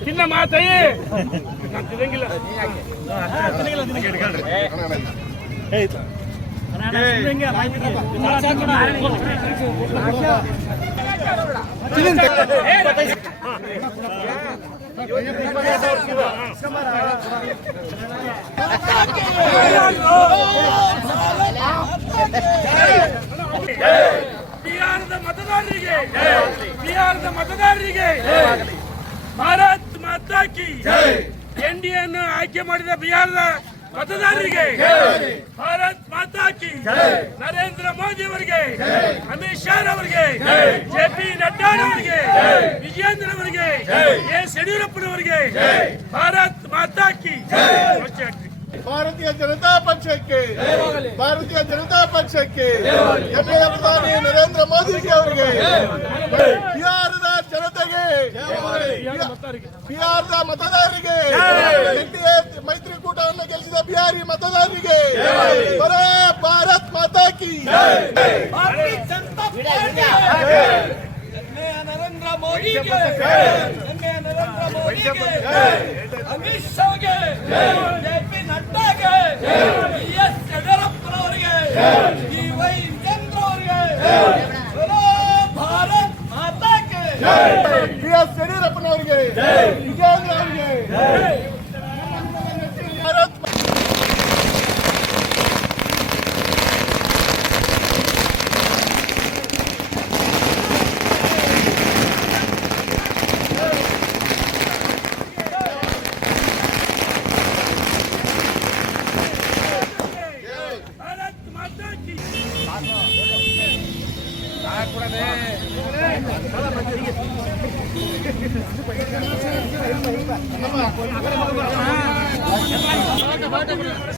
ಚಿನ್ನ ಮಾತಾಯಿ ತಿನ್ನಂಗಿಲ್ಲ ಬಿಹಾರದ ಮತದಾರರಿಗೆ ಭಾರತ್ ಮಾತಾ ಕಿ ಎನ್ಡಿಎನ್ನು ಆಯ್ಕೆ ಮಾಡಿದ ಬಿಹಾರದ ಮತದಾರರಿಗೆ ಭಾರತ್ ಮಾತಾ ಕಿ ನರೇಂದ್ರ ಮೋದಿ ಅವರಿಗೆ ಅಮಿತ್ ಶಾ ಅವರಿಗೆ ಜೆಪಿ ನಡ್ಡಾ ಅವರಿಗೆ ವಿಜಯೇಂದ್ರ ಅವರಿಗೆ ಎಸ್ ಯಡಿಯೂರಪ್ಪನವರಿಗೆ ಭಾರತ್ ಮಾತಾ ಕಿ ಭಾರತೀಯ ಜನತಾ ಪಕ್ಷಕ್ಕೆ ಭಾರತೀಯ ಜನತಾ ಪಕ್ಷಕ್ಕೆ ಹೆಮ್ಮೆಯ ಪ್ರಧಾನಿ ನರೇಂದ್ರ ಮೋದಿಗೆ ಅವರಿಗೆ ಬಿಹಾರದ ಜನತೆಗೆ ಬಿಹಾರದ ಮತದಾರರಿಗೆ ಎನ್ಡಿಎ ಮೈತ್ರಿಕೂಟವನ್ನು ಗೆಲ್ಲಿಸಿದ ಬಿಹಾರಿ ಮತದಾರರಿಗೆ ಭಾರತ್ ಮಾತಾ ಕಿ ನರೇಂದ್ರ ಮೋದಿಗೆ ನರೇಂದ್ರ ಮೋದಿಗೆ ಅಮಿತ್ ಶಾಗೆ ಜೆಪಿ ನಡ್ಡಾಗೆ ಎಸ್ ಯಡಿಯೂರಪ್ಪನವರಿಗೆ ವೈ ವಿಜೇಂದ್ರ ಅವರಿಗೆ ಭಾರತ್ ಮಾತಾಗೆ ಎಸ್ ಯಡಿಯೂರಪ್ಪನವರಿಗೆ ವಿಜೇಂದ್ರ ಅವರಿಗೆ ಭಾರತ್ ಕೂಡ